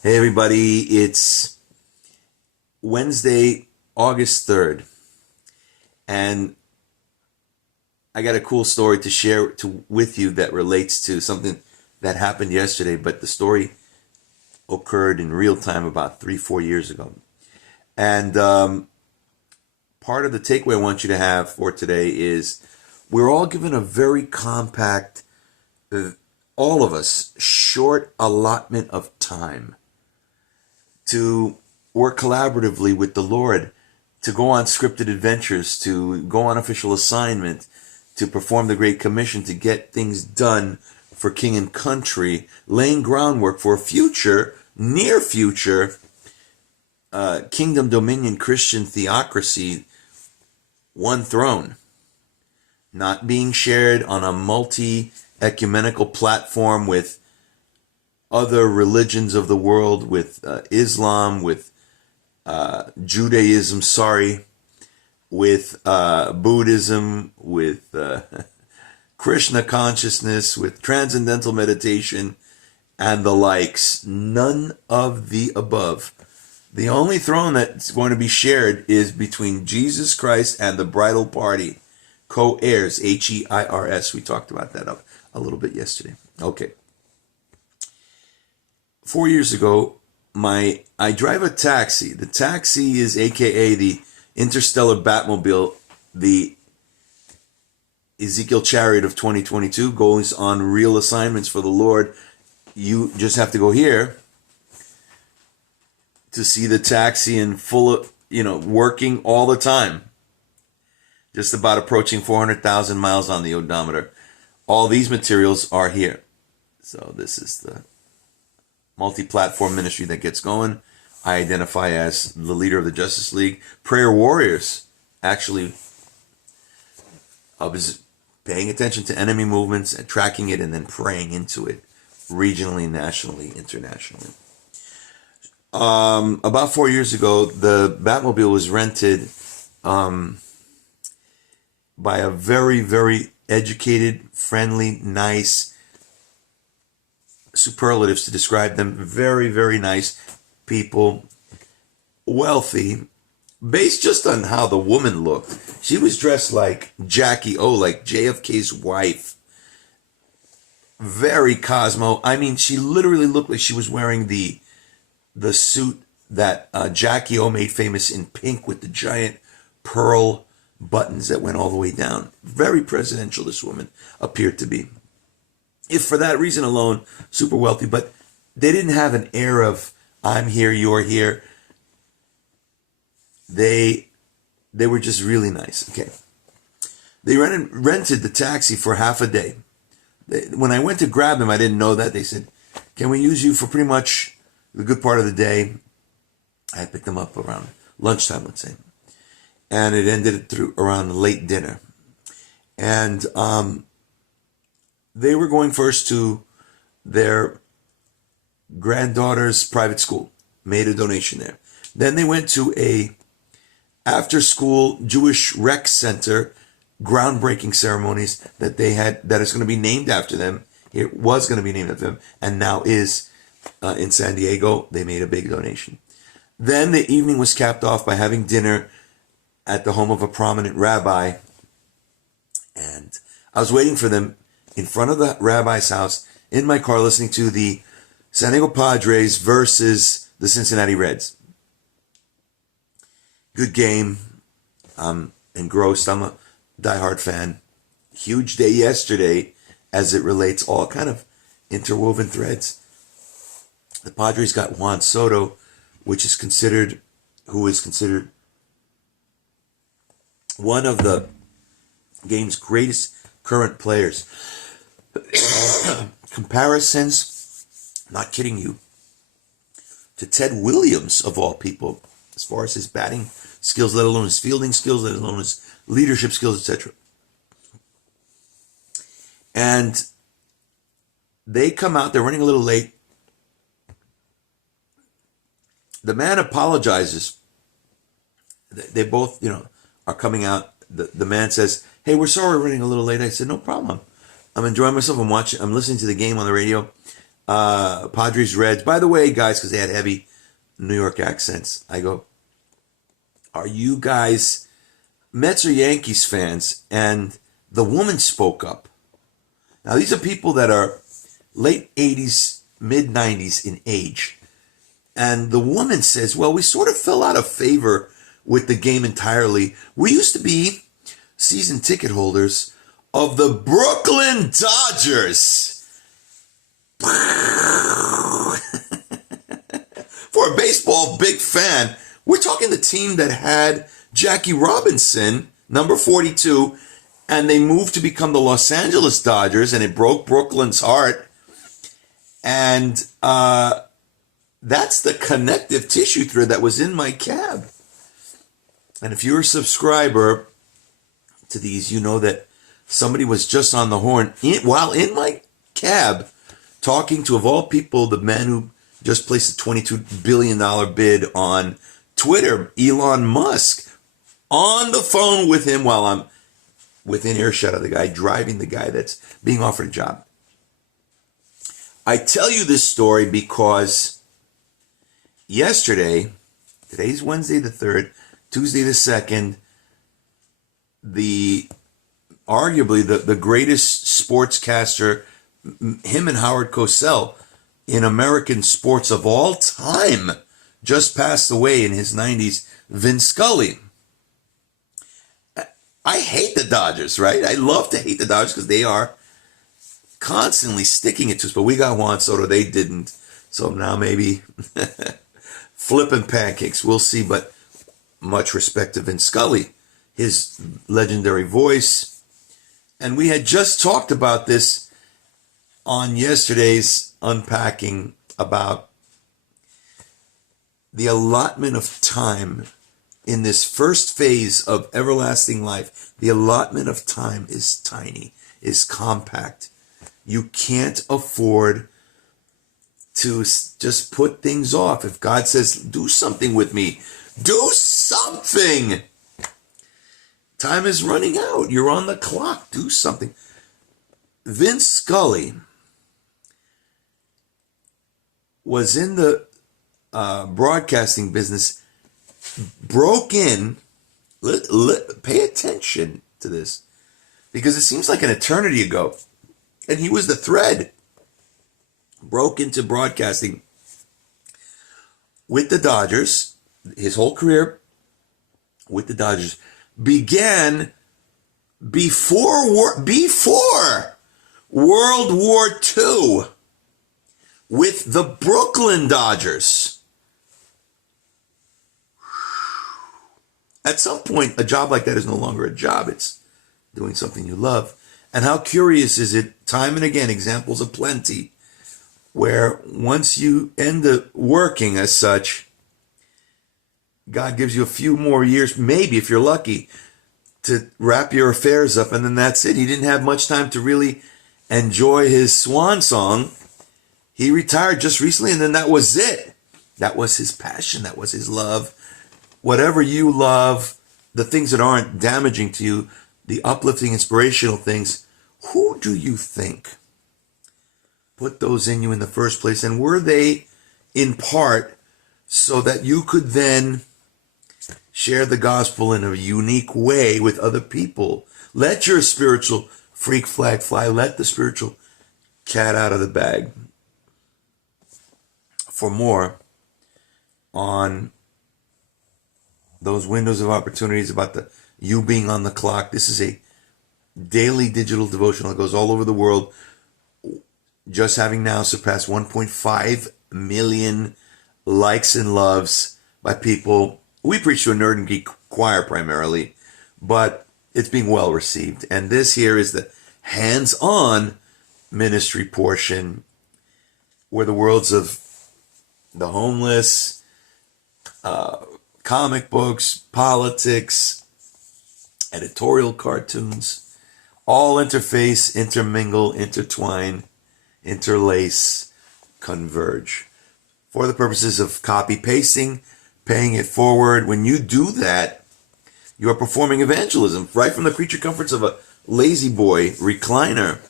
Hey everybody, it's Wednesday, August 3rd, and I got a cool story to share with you that relates to something that happened yesterday, but the story occurred in real time about 3, 4 years ago. And part of the takeaway I want you to have for today is we're all given a very compact, all of us, short allotment of time to work collaboratively with the Lord, to go on scripted adventures, to go on official assignment, to perform the Great Commission, to get things done for King and country, laying groundwork for a future, near future, kingdom dominion Christian theocracy, one throne, not being shared on a multi-ecumenical platform with other religions of the world, with Islam, with Judaism, with Buddhism, with Krishna consciousness, with transcendental meditation, and the likes. None of the above. The only throne that's going to be shared is between Jesus Christ and the bridal party, co-heirs, Heirs. We talked about that a little bit yesterday. Okay. 4 years ago, I drive a taxi. The taxi is AKA the Interstellar Batmobile, the Ezekiel Chariot of 2022, goes on real assignments for the Lord. You just have to go here to see the taxi in full, working all the time. Just about approaching 400,000 miles on the odometer. All these materials are here. So this is the multi-platform ministry that gets going. I identify as the leader of the Justice League. Prayer Warriors. Actually, I was paying attention to enemy movements and tracking it and then praying into it regionally, nationally, internationally. About 4 years ago, the Batmobile was rented by a very, very educated, friendly, nice, superlatives to describe them, very, very nice people, wealthy, based just on how the woman looked. She was dressed like Jackie O, like JFK's wife. Very Cosmo. I mean, she literally looked like she was wearing the suit that Jackie O made famous in pink with the giant pearl buttons that went all the way down. Very presidential, this woman appeared to be. If for that reason alone, super wealthy, but they didn't have an air of I'm here, you're here. They were just really nice. Okay. They rented the taxi for half a day. When I went to grab them, I didn't know that. They said, can we use you for pretty much the good part of the day? I picked them up around lunchtime, let's say. And it ended through around late dinner. And they were going first to their granddaughter's private school, made a donation there. Then they went to a after-school Jewish rec center, groundbreaking ceremonies that they had, that is going to be named after them. It was going to be named after them, and now is in San Diego. They made a big donation. Then the evening was capped off by having dinner at the home of a prominent rabbi. And I was waiting for them in front of the rabbi's house in my car, listening to the San Diego Padres versus the Cincinnati Reds. Good game. I'm engrossed. I'm a diehard fan. Huge day yesterday as it relates, all kind of interwoven threads. The Padres got Juan Soto, who is considered one of the game's greatest current players. Comparisons, not kidding you, to Ted Williams, of all people, as far as his batting skills, let alone his fielding skills, let alone his leadership skills, etc. And they come out, they're running a little late. The man apologizes. They both, are coming out. The man says, hey, we're sorry we're running a little late. I said, no problem. I'm enjoying myself. I'm listening to the game on the radio. Padres, Reds. By the way, guys, because they had heavy New York accents, I go, are you guys Mets or Yankees fans? And the woman spoke up. Now, these are people that are late 80s, mid 90s in age. And the woman says, well, we sort of fell out of favor with the game entirely. We used to be season ticket holders of the Brooklyn Dodgers. For a baseball big fan, we're talking the team that had Jackie Robinson, number 42, and they moved to become the Los Angeles Dodgers, and it broke Brooklyn's heart. And that's the connective tissue thread that was in my cab. And if you're a subscriber to these, you know that somebody was just on the horn while in my cab talking to, of all people, the man who just placed a $22 billion bid on Twitter, Elon Musk, on the phone with him while I'm within earshot of the guy driving the guy that's being offered a job. I tell you this story because yesterday, today's Wednesday the 3rd, Tuesday the 2nd, arguably the greatest sportscaster, him and Howard Cosell, in American sports of all time, just passed away in his 90s, Vin Scully. I hate the Dodgers, right? I love to hate the Dodgers because they are constantly sticking it to us, but we got Juan Soto, they didn't. So now maybe flipping pancakes, we'll see. But much respect to Vin Scully, his legendary voice. And we had just talked about this on yesterday's Unpacking about the allotment of time in this first phase of everlasting life. The allotment of time is tiny, is compact. You can't afford to just put things off. If God says, do something with me, do something. Time is running out. You're on the clock. Do something. Vin Scully was in the broadcasting business, broke in, pay attention to this, because it seems like an eternity ago, and he was the thread, broke into broadcasting with the Dodgers. His whole career with the Dodgers began before World War II with the Brooklyn Dodgers. At some point, a job like that is no longer a job. It's doing something you love. And how curious is it, time and again, examples aplenty, where once you end up working as such, God gives you a few more years, maybe if you're lucky, to wrap your affairs up, and then that's it. He didn't have much time to really enjoy his swan song. He retired just recently, and then that was it. That was his passion. That was his love. Whatever you love, the things that aren't damaging to you, the uplifting, inspirational things, who do you think put those in you in the first place? And were they in part so that you could then share the gospel in a unique way with other people? Let your spiritual freak flag fly. Let the spiritual cat out of the bag. For more on those windows of opportunities, about you being on the clock, this is a daily digital devotional that goes all over the world. Just having now surpassed 1.5 million likes and loves by people. We preach to a nerd and geek choir primarily, but it's being well received. And this here is the hands-on ministry portion, where the worlds of the homeless, comic books, politics, editorial cartoons, all interface, intermingle, intertwine, interlace, converge. For the purposes of copy pasting, paying it forward, when you do that, you are performing evangelism right from the creature comforts of a lazy boy recliner.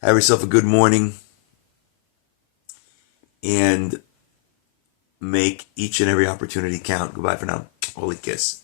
Have yourself a good morning. and make each and every opportunity count. Goodbye for now. Holy kiss.